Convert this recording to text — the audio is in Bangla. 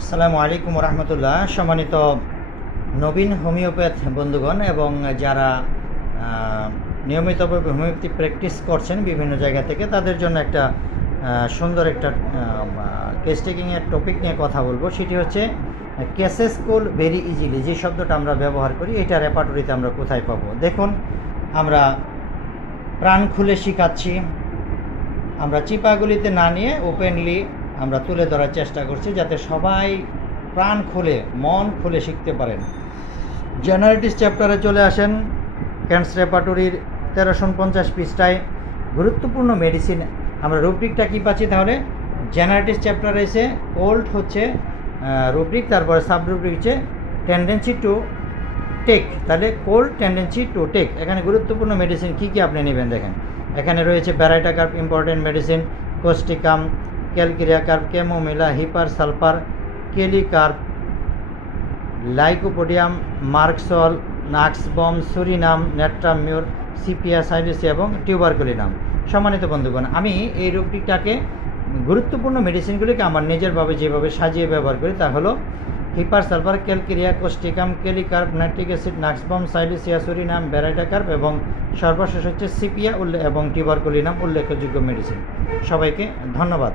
আসসালামু আলাইকুম রহমতুল্লাহ। সম্মানিত নবীন হোমিওপ্যাথ বন্ধুগণ এবং যারা নিয়মিতভাবে হোমিওপ্যাথি প্র্যাকটিস করছেন বিভিন্ন জায়গা থেকে, তাদের জন্য একটা সুন্দর একটা কেস টেকিংয়ের টপিক নিয়ে কথা বলবো। সেটি হচ্ছে কেসেস কুল ভেরি ইজিলি। যে শব্দটা আমরা ব্যবহার করি, এটা রেপার্টরিতে আমরা কোথায় পাবো? দেখুন, আমরা প্রাণ খুলে শিখাচ্ছি, আমরা চিপাগুলিতে না নিয়ে ওপেনলি আমরা তুলে ধরার চেষ্টা করছি, যাতে সবাই প্রাণ খুলে মন খুলে শিখতে পারেন। জেনারেটিস চ্যাপ্টারে চলে আসেন। ক্যান্স রেপার্টরির 1350 পৃষ্ঠায় গুরুত্বপূর্ণ মেডিসিন। আমরা রুব্রিকটা কী পাচ্ছি তাহলে? জেনারেটিস চ্যাপ্টারে এসে কোল্ড হচ্ছে রুব্রিক, তারপরে সাব রুব্রিক হচ্ছে টেন্ডেন্সি টু টেক। তাহলে কোল্ড, টেন্ডেন্সি টু টেক। এখানে গুরুত্বপূর্ণ মেডিসিন কী কী আপনি নেবেন দেখেন। এখানে রয়েছে baryta carb, important medicine, causticum, calcarea carb, chamomilla, hepar sulphur, kali carb, lycopodium, merc sol, nux vom, psorinum, natrum mur, sepia, silicea এবং টিউবারকুলিনাম। সম্মানিত বন্ধুগণ, আমি এই রুব্রিকটাকে গুরুত্বপূর্ণ মেডিসিনগুলিকে আমার নিজেরভাবে যেভাবে সাজিয়ে ব্যবহার করি তা হলো hepar sulphur, calcarea, causticum, kali carb, nitric acid, nux vom, silicea, psorinum, baryta carb এবং সর্বশেষ হচ্ছে সিপিয়া এবং টিউবারকুলিনাম উল্লেখযোগ্য মেডিসিন। সবাইকে ধন্যবাদ।